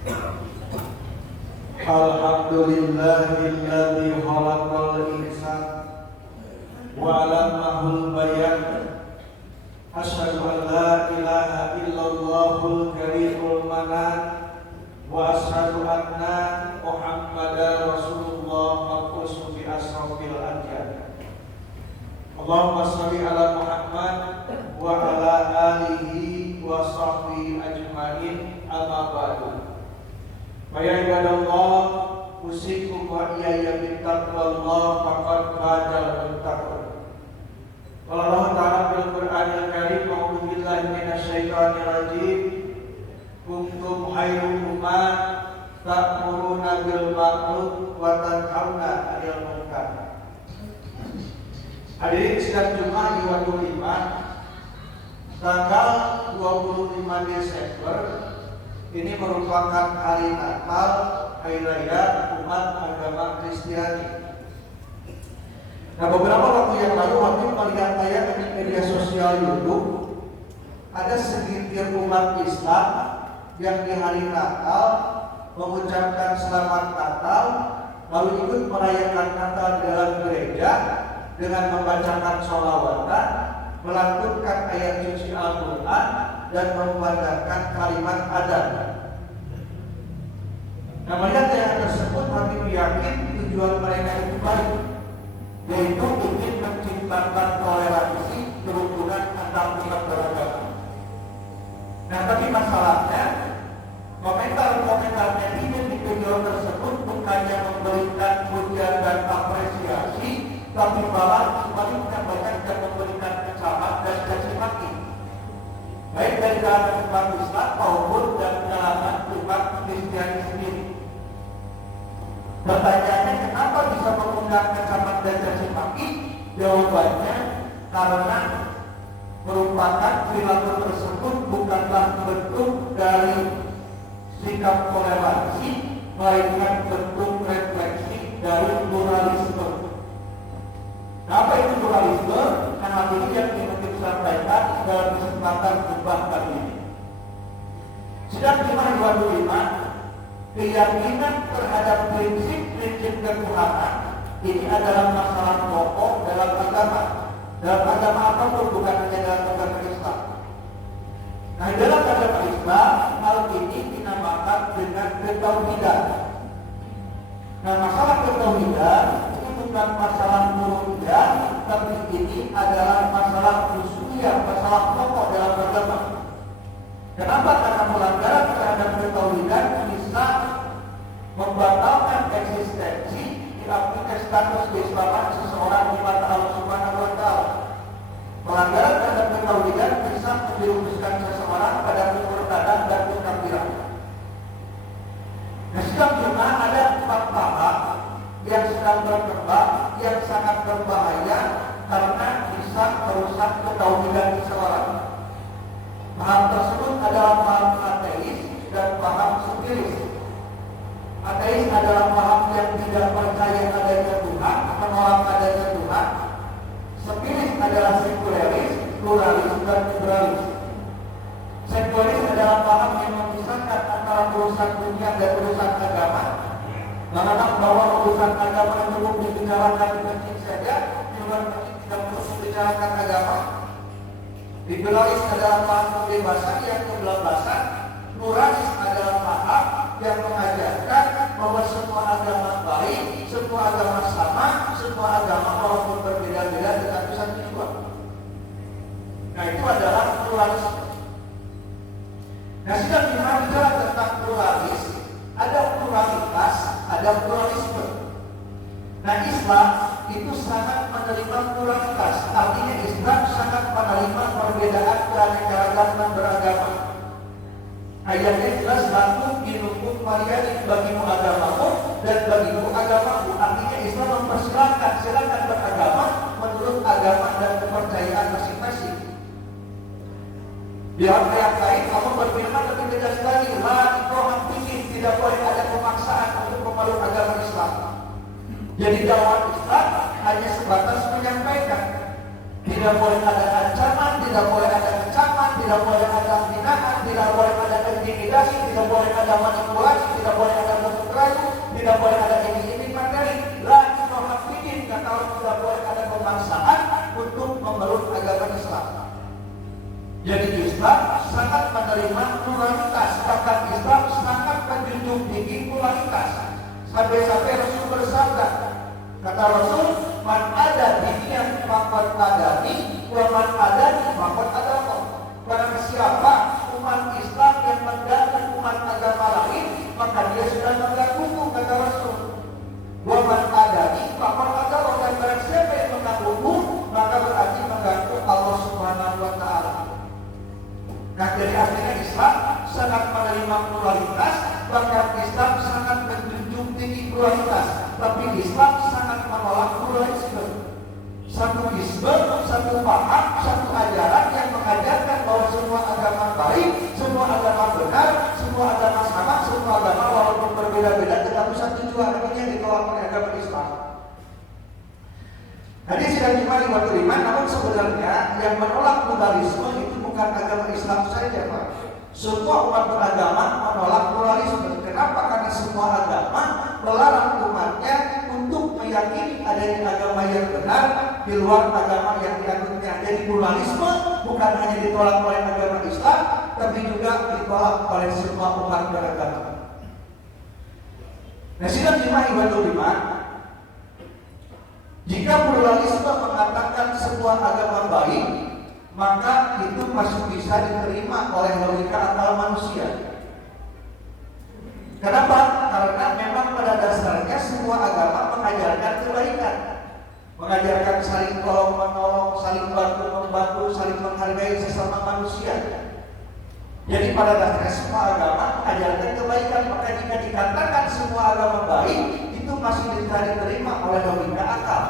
Alhamdulillahilladzi khalaqal insana wa 'allamahul bayan. Asyhadu an la ilaha illallahul karimul manan wa asyhadu anna Muhammadar Rasulullah maqsusu bi asrafil anbiya. Allahumma shalli ala Muhammad wa ala alihi wa sahbihi ajmain. Amma ba'du. Ya ibadallah, usikum wa iyaya bittaqwallah faqad fazal muttaqun. Qala Allah Ta'ala fil Qur'anil Karim, a'udzu billahi minasyaitonir rajim. Kuntum khairu ummah ta'muruna bil ma'ruf wa tanhauna 'anil munkar. Hadirin sidang Jumat 25 tanggal 25 Desember ini merupakan hari Natal, hari raya umat agama Kristiani. Nah, beberapa waktu yang lalu kami melihat tayangan di media sosial YouTube, ada segelintir umat Islam yang di hari Natal mengucapkan selamat Natal, lalu ikut merayakan Natal di dalam gereja dengan membacakan sholawatan, melantunkan ayat suci Al-Quran, dan memandangkan kalimat adan. Nah, melihat yang tersebut, kami yakin tujuan mereka itu baik, yaitu ingin menciptakan toleransi kerukunan antar umat beragama. Nah, tapi masalahnya komentar-komentar netizen di video tersebut bukannya memberikan pujian dan apresiasi, tapi malah sebaliknya banyak yang memberikan kecaman dan caci maki, baik dari kalangan umat Islam maupun dari kalangan umat Kristiani sendiri. Pertanyaannya, kenapa bisa mengundang kecaman dan caci maki? Jawabannya, karena merupakan perilaku tersebut bukanlah bentuk dari sikap toleransi, melainkan bentuk refleksi dari pluralisme. Apa itu pluralisme? Nah, hal ini yang ingin sampaikan dalam kesempatan khutbah kali ini. Sidang Jumat 25, keyakinan terhadap prinsip-prinsip ketuhanan ini adalah masalah pokok dalam agama. Dalam agama apapun, bukan hanya dalam agama Islam. Nah, dalam agama Islam, hal ini dinamakan dengan ketauhidan. Nah, masalah ketauhidan ini bukan masalah murjiah, tapi ini adalah masalah usuliyah, masalah pokok dalam agama. Kenapa? Karena pelanggaran terhadap ketauhidan bisa membatalkan eksistensi diakui status keislaman seseorang di mata Allah Subhanahu wa Ta'ala. Pelanggaran terhadap ketauhidan bisa menjerumuskan seseorang pada kemurtadan dan kekafiran. Nah, sedang juga ada 4 paham yang sedang berkembang yang sangat berbahaya karena bisa merusak ketauhidan seseorang. Paham tersebut adalah paham ateis dan paham spiris. Ateis adalah paham yang tidak percaya adanya Tuhan, menolak adanya Tuhan. Spiris adalah sekularis, pluralis, dan liberalis. Sekularis adalah paham yang memisahkan antara urusan dunia dan urusan agama, menganggap bahwa urusan agama cukup dibicarakan di masjid saja, di luar masjid tidak perlu membicarakan agama. Liberalis adalah paham kebebasan yang kebablasan. Pluralis adalah paham yang mengajarkan bahwa semua agama baik, semua agama sama, semua agama walaupun berbeda-beda tetapi satu jua. Nah, itu adalah pluralisme. Nah, sedang bicara tentang pluralis, ada pluralitas, ada pluralisme. Nah, Islam itu sangat menerima pluralitas. Artinya Islam sangat menerima perbedaan keanekaragaman beragama. Ayatnya jelas, lakum dinukum waliyadin, bagimu agamamu dan bagimu agamamu. Artinya Islam mempersilahkan, silakan beragama menurut agama dan kepercayaan masing-masing. Di ayat lain Allah berfirman lebih tegas lagi, la ikraha fiddin, tidak boleh ada pemaksaan untuk memeluk agama Islam. Jadi dakwah Islam hanya sebatas menyampaikan. Tidak boleh ada ancaman, tidak boleh ada kecaman, tidak boleh ada hinaan, tidak boleh ada intimidasi. intimidasi, tidak boleh ada manipulasi, tidak boleh ada ragu, tidak boleh ada iming-iming materi. La ikraha fid, kata tidak boleh ada pemaksaan untuk memeluk agama Islam. Jadi Islam sangat menerima pluralitas, bahkan Islam sangat menjunjung tinggi pluralitas. Sampai-sampai Rasul bersabda, kata Rasul, man ada dinian faqad adani, wa man adani faqad adani. Barang siapa umat Islam yang mengganggu umat agama lain, maka dia sudah menggangguku, kata Rasul. Wa man adani faqad adani, dan barang siapa yang menggangguku, maka berarti mengganggu Allah Subhanahu wa taala. Nah, jadi artinya Islam sangat menerima pluralitas, bahkan Islam sangat menjunjung tinggi pluralitas. Tapi Islam sangat menolak pluralisme. Satu isme, satu paham, satu ajaran yang mengajarkan bahwa semua agama baik, semua agama benar, semua agama sama, semua agama walaupun berbeda-beda tetapi satu tujuan, namanya ditolak oleh agama Islam. Tadi sidang iman waktu iman, namun sebenarnya yang menolak pluralisme itu bukan agama Islam saja, Pak. Semua umat beragama menolak pluralisme. Kenapa? Karena semua agama melarang umatnya untuk meyakini adanya agama yang benar di luar agama yang dianutnya. Jadi pluralisme bukan hanya ditolak oleh agama Islam, tapi juga ditolak oleh semua umat beragama. Nah, sidang ibadah iman, jika pluralisme mengatakan sebuah agama baik, maka itu masih bisa diterima oleh logika akal manusia. Kenapa? Karena memang pada dasarnya semua agama mengajarkan kebaikan, mengajarkan saling tolong menolong, saling bantu membantu, saling menghargai sesama manusia. Jadi pada dasarnya semua agama mengajarkan kebaikan. Maka jika dikatakan semua agama baik, itu masih bisa diterima oleh logika akal.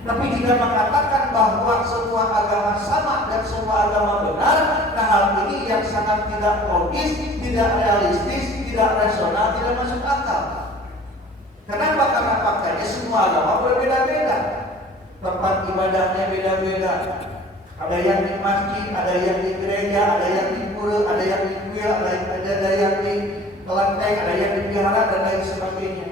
Tapi jika mengatakan bahwa semua agama sama dan semua agama benar, nah hal ini yang sangat tidak logis, tidak realistis, tidak rasional, tidak masuk akal. Kenapa? Karena faktanya semua agama berbeda-beda, tempat ibadahnya beda-beda. Ada yang di masjid, ada yang di gereja, ada yang di pura, ada yang di kuil, ada yang di kelenteng, ada yang di vihara dan lain sebagainya.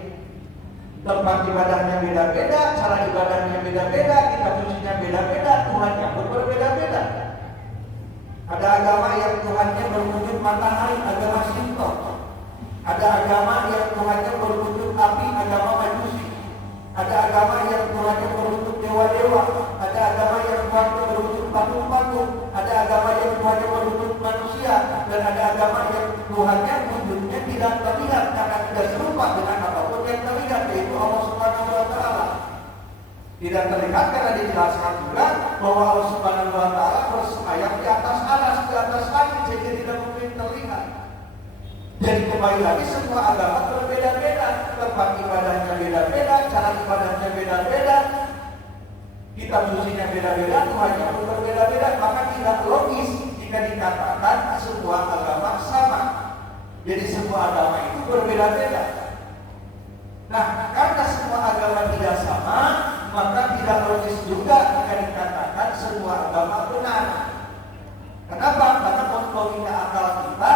Tempat ibadahnya beda-beda, cara ibadahnya beda-beda, kitab sucinya beda-beda, Tuhannya pun berbeda-beda. Ada agama yang Tuhannya berwujud matahari, agama Shinto. Ada agama yang Tuhannya berwujud api, agama Majusi. Ada agama yang Tuhannya berwujud dewa-dewa. Ada agama yang Tuhannya berwujud patung-patung. Ada agama yang Tuhannya berwujud manusia. Dan ada agama yang Tuhannya wujudnya tidak terlihat karena tidak serupa dengan apapun yang terlihat, yaitu Allah Subhanahu wa taala. Tidak terlihat karena dijelaskan juga bahwa Allah Subhanahu wa taala bersemayam di atas alas, di atas langit, jadi tidak mungkin terlihat. Jadi kembali lagi semua agama berbeda-beda, tempat ibadahnya beda-beda, cara ibadahnya beda-beda, kitab sucinya beda-beda, Tuhannya pun berbeda-beda. Maka tidak logis jika dikatakan semua agama sama. Jadi semua agama itu berbeda-beda. Nah, karena semua agama tidak sama, maka tidak logis juga jika dikatakan semua agama benar. Kenapa? Karena logika akal kita,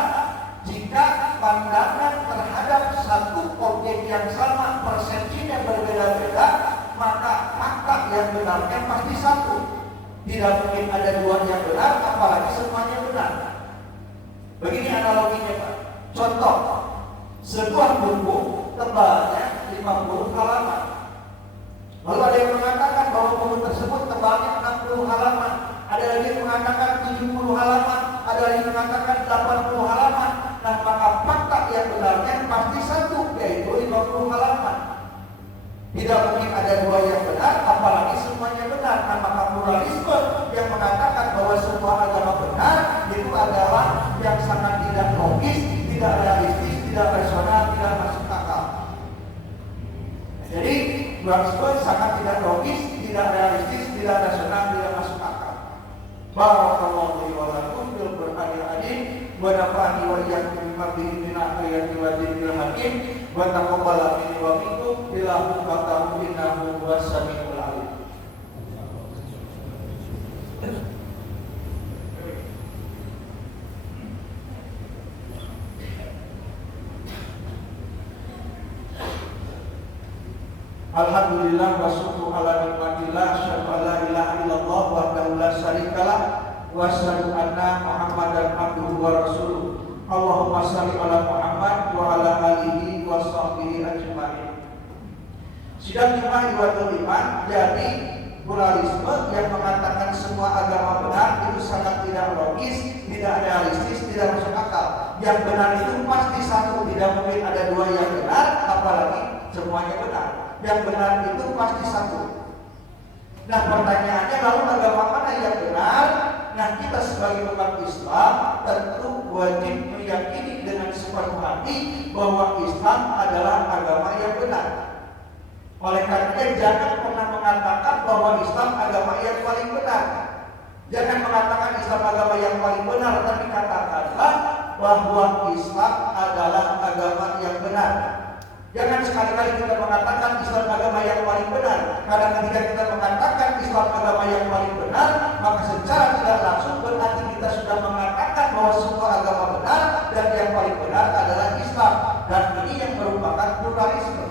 jika pandangan terhadap satu objek yang sama, persepsinya berbeda-beda, maka fakta yang benarnya pasti satu. Tidak mungkin ada dua yang benar, apalagi semuanya benar. Begini analoginya, Pak. Contoh, sebuah buku tebalnya 50 halaman. Lalu ada yang mengatakan bahwa buku tersebut tebalnya 60 halaman. Ada lagi yang mengatakan 70 halaman. Ada lagi yang mengatakan 80 halaman. Nah, maka fakta yang benarnya pasti satu, yaitu 50 halaman. Tidak mungkin ada dua yang benar, apalagi semuanya benar. Nah, maka pluralisme yang mengatakan bahwa semua agama benar itu adalah yang sangat tidak logis, tidak realistis, tidak rasional, tidak masuk akal. Jadi pluralisme sangat tidak logis, tidak realistis, tidak rasional, tidak masuk akal. Barakallahu li wa lakum bil Qur'anil azim wa nafa'ani wa iyyakum bima fihi min ayatin wa dzikril hakim wa taqabbala minni wa minkum billahi wa innahu was-sami'ul alim. Alhamdulillah wa syukru ala nikmatillah, asyhadu an la ilaha illallah wahdahu la syarikalah wa asyhadu anna Muhammadan abduhu wa rasuluh. Allahumma shalli ala Muhammad wa ala alihi wa sahbihi ajma'in. Sidang Jumat Ibadah Iman, jadi pluralisme yang mengatakan semua agama benar itu sangat tidak logis, tidak realistis, tidak masuk akal. Yang benar itu pasti satu, tidak mungkin ada dua yang benar, apalagi semuanya benar. Yang benar itu pasti satu. Nah, pertanyaannya, lalu agama mana yang benar? Nah, kita sebagai umat Islam tentu wajib meyakini dengan sepenuh hati bahwa Islam adalah agama yang benar. Oleh karena jangan pernah mengatakan bahwa Islam agama yang paling benar. Jangan mengatakan Islam agama yang paling benar, tapi katakanlah bahwa Islam adalah agama yang benar. Jangan sekali-kali kita mengatakan Islam agama yang paling benar. Karena ketika kita mengatakan Islam agama yang paling benar, maka secara tidak langsung berarti kita sudah mengatakan bahwa semua agama benar dan yang paling benar adalah Islam. Dan ini yang merupakan pluralisme.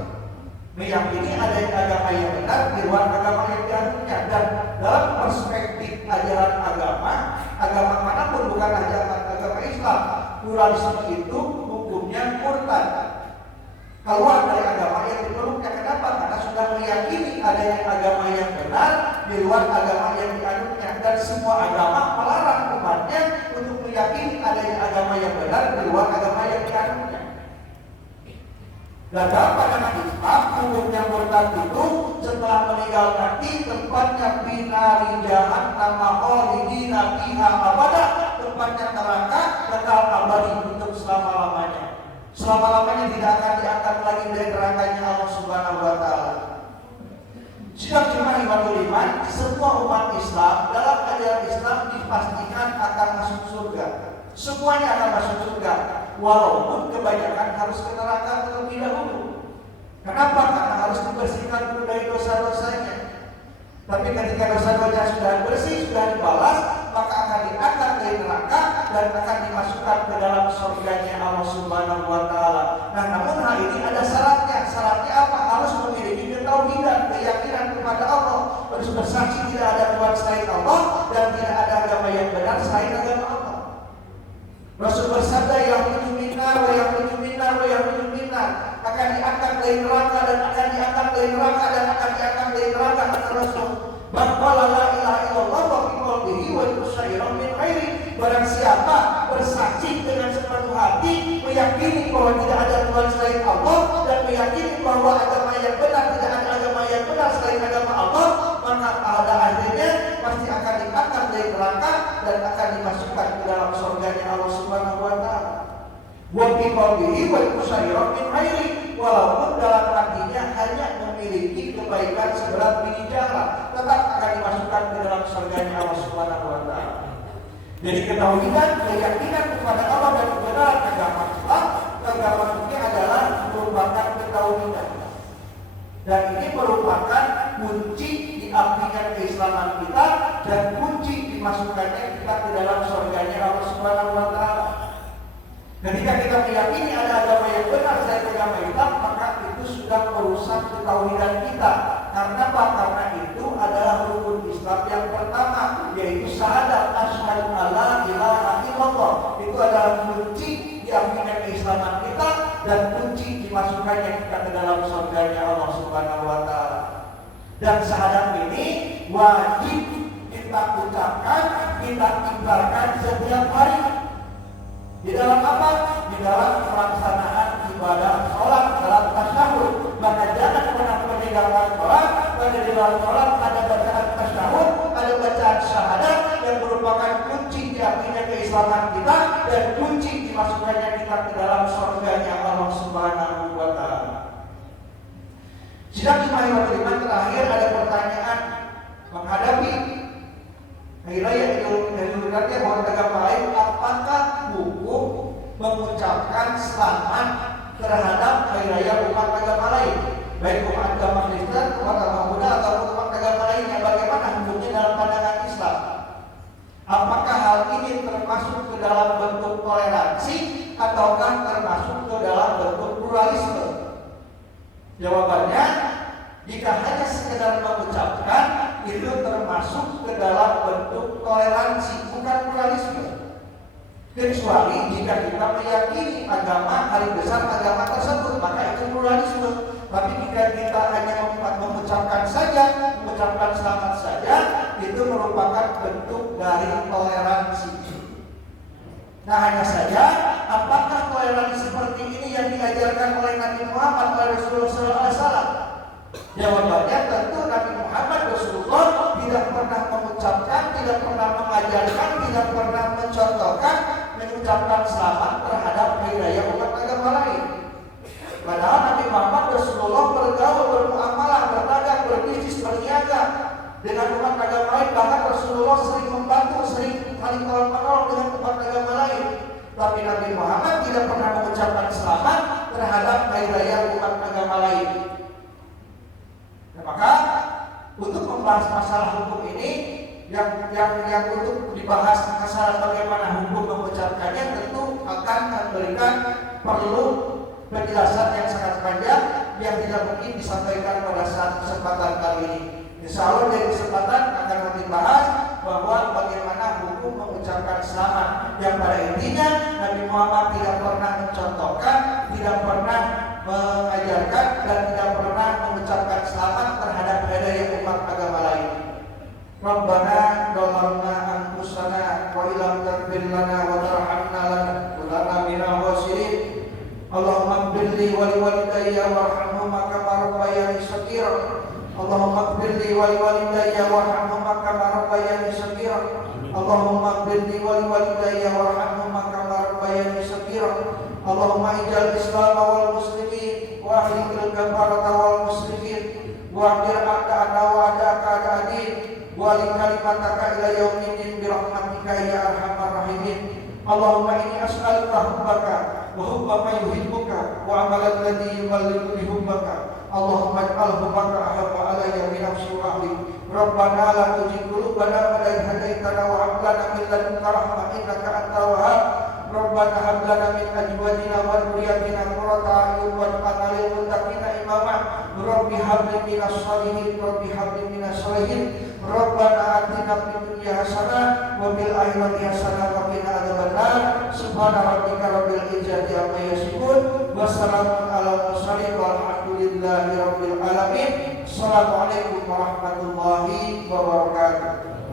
Meyakini adanya agama yang benar di luar agama yang dianutnya. Dan dalam perspektif ajaran agama manapun bukan ajaran agama Islam, pluralisme itu hukumnya murtad, keluar dari agama yang dipeluknya. Kenapa? Karena sudah meyakini adanya agama yang benar di luar agama yang dianutnya. Dan semua agama melarang umatnya untuk meyakini adanya agama yang benar di luar agama yang dianutnya. Dan dalam pandangan Islam, hukumnya murtad itu setelah meninggal nanti tempatnya binari jahannam khalidina fiha abada, tempatnya neraka kekal abadi untuk selama-lamanya. Selama-lamanya tidak akan diangkat lagi dari nerakanya Allah Subhanahu wa taala. Sidang Jumat Ibadah Iman, semua umat Islam dalam ajaran Islam dipastikan akan masuk surga. Semuanya akan masuk surga, walaupun kebanyakan harus ke neraka terlebih dahulu. Kenapa? Karena harus dibersihkan dulu dari dosa-dosanya. Tapi ketika dosa-dosanya sudah bersih, sudah dibalas, maka akan diangkat dari neraka dan akan dimasukkan ke dalam surganya Allah Subhanahu wa taala. Nah, namun hal ini ada syaratnya. Syaratnya apa? Harus memiliki ketauhidan, keyakinan kepada Allah. Harus bersaksi tidak ada Tuhan selain Allah dan tidak ada agama yang benar selain agama Allah. Rasul bersabda, yang minna wa yang minna wa yang minna, akan diangkat dari neraka dan akan diangkat dari neraka dan akan diangkat dari neraka, kata Rasul. Baqala la ilaha illallah wa fi qalbihi wa yusyairan min khairi. Barang siapa bersaksi dengan sepenuh hati, meyakini bahwa tidak ada Tuhan selain Allah dan meyakini bahwa agama yang benar tidak ada agama yang benar selain agama Allah, maka pada akhirnya pasti akan diangkat dari neraka dan akan dimasukkan ke dalam surganya Allah Subhanahu wa taala. Wa fi qalbihi wa yusyairan min khairi, walaupun dalam hatinya hanya memiliki kebaikan seberat biji jara, tetap akan dimasukkan ke dalam surganya Allah Subhanahu wa taala. Jadi ketauhidan, keyakinan kepada Allah dan kebenaran agama Islam, agama ini adalah merupakan ketauhidan. Dan ini merupakan kunci diartikan keislaman kita dan kunci dimasukkannya kita ke dalam surganya Allah Subhanahu wa taala. Ketika kita meyakini ada agama yang benar selain agama Islam, maka itu sudah merusak ketauhidan kita. Karena apa? Karena itu adalah rukun Islam yang pertama, yaitu syahadat asyhadu alla ilaha illallah. Itu adalah kunci diartikan keislaman kita dan kunci dimasukkannya kita ke dalam surganya Allah Subhanahu wa taala. Dan syahadat ini wajib kita ucapkan, kita ikrarkan setiap hari. Di dalam apa? Di dalam pelaksanaan ibadah sholat, dalam tasyahud. Maka jangan pernah meninggalkan sholat. Karena di dalam sholat ada bacaan tasyahud, ada bacaan syahadat yang merupakan kunci diartinya keislaman kita dan kunci dimasukkannya kita ke dalam surganya Allah Subhanahu wa taala. Sidang Jumat Ibadah Iman terakhir ada pertanyaan menghadapi hari raya Idul Adha bahwa agama lain, apakah hukum mengucapkan selamat terhadap hari raya umat agama lain, baik umat agama Kristen, umat agama Buddha atau umat agama lainnya? Bagaimana hukumnya dalam pandangan Islam? Apakah hal ini termasuk ke dalam bentuk toleransi ataukah termasuk ke dalam bentuk pluralisme? Jawabannya, Jika hanya sekedar mengucapkan, itu termasuk ke dalam bentuk toleransi, bukan pluralisme. Kecuali jika kita meyakini agama, hari besar agama tersebut, maka itu pluralisme. Tapi jika kita hanya mengucapkan saja, mengucapkan selamat saja, itu merupakan bentuk dari toleransi. Nah, hanya saja, apakah toleransi seperti ini yang diajarkan oleh Nabi Muhammad oleh Rasulullah SAW? Jawabannya tentu Nabi Muhammad Rasulullah tidak pernah mengucapkan, tidak pernah mengajarkan, tidak pernah mencontohkan mengucapkan selamat terhadap hari raya umat agama lain. Padahal Nabi Muhammad Rasulullah bergaul, bermuamalah, berdagang, berbisnis, berniaga dengan umat agama lain. Bahkan Rasulullah sering membantu, sering saling tolong-menolong dengan umat agama lain. Tapi Nabi Muhammad tidak pernah mengucapkan selamat terhadap hari raya umat agama lain. Nah, maka untuk membahas masalah hukum ini, yang untuk dibahas masalah bagaimana hukum mengucapkannya, tentu akan memberikan perlu penjelasan yang sangat panjang yang tidak mungkin disampaikan pada saat kesempatan kali ini. Insya Allah dari kesempatan akan kami bahas bahwa bagaimana hukum mengucapkan selamat, yang pada intinya Nabi Muhammad tidak pernah mencontohkan, tidak pernah mengajarkan, dan tidak pernah mengucapkan selamat terhadap hari umat agama lain. Rabbana dhalamna anfusana wa illam taghfir lana wa tarhamna lanakunanna minal khasirin. Allahumma ighfirli wa liwalidayya warhamhuma kama rabbayani shaghira. Allahumma ighfirli wa liwalidayya warhamhuma kama rabbayani shaghira. Allahumma ighfirli wa liwalidayya warhamhuma kama rabbayani shaghira. Allahumma ij'al Islam wal muslimin wa ahlikil kafarata wal musyrikin wa akhir a'da'ana wa a'da'aka a'da'adin wa li kalimataka ila yaumiddin bi rahmatika ya arhamar rahimin. Allahumma inni as'aluka hubbaka wa hubba man yuhibbuka wa amalan ladzi yuballighu hubbaka. Allahumma ij'al hubbaka ahabba alayya min nafsi wa ahli. Rabbana la tuzigh qulubana ba'da idh hadaytana wa hab lana min ladunka rahmah innaka antal wahhab. Rabbana hab lana min azwajina wa dhurriyyatina qurrata a'yun waj'alna lil muttaqina imama. Rabbi hab li minas shalihin, Rabbi hab li minas shalihin. Rabbana atina fid dunya hasanah wa fil akhirati hasanah wa qina adzabannar. Subhana rabbika rabbil izzati amma yasifun wa salamun alal mursalin walhamdulillahi rabbil alamin. Assalamualaikum warahmatullahi wabarakatuh.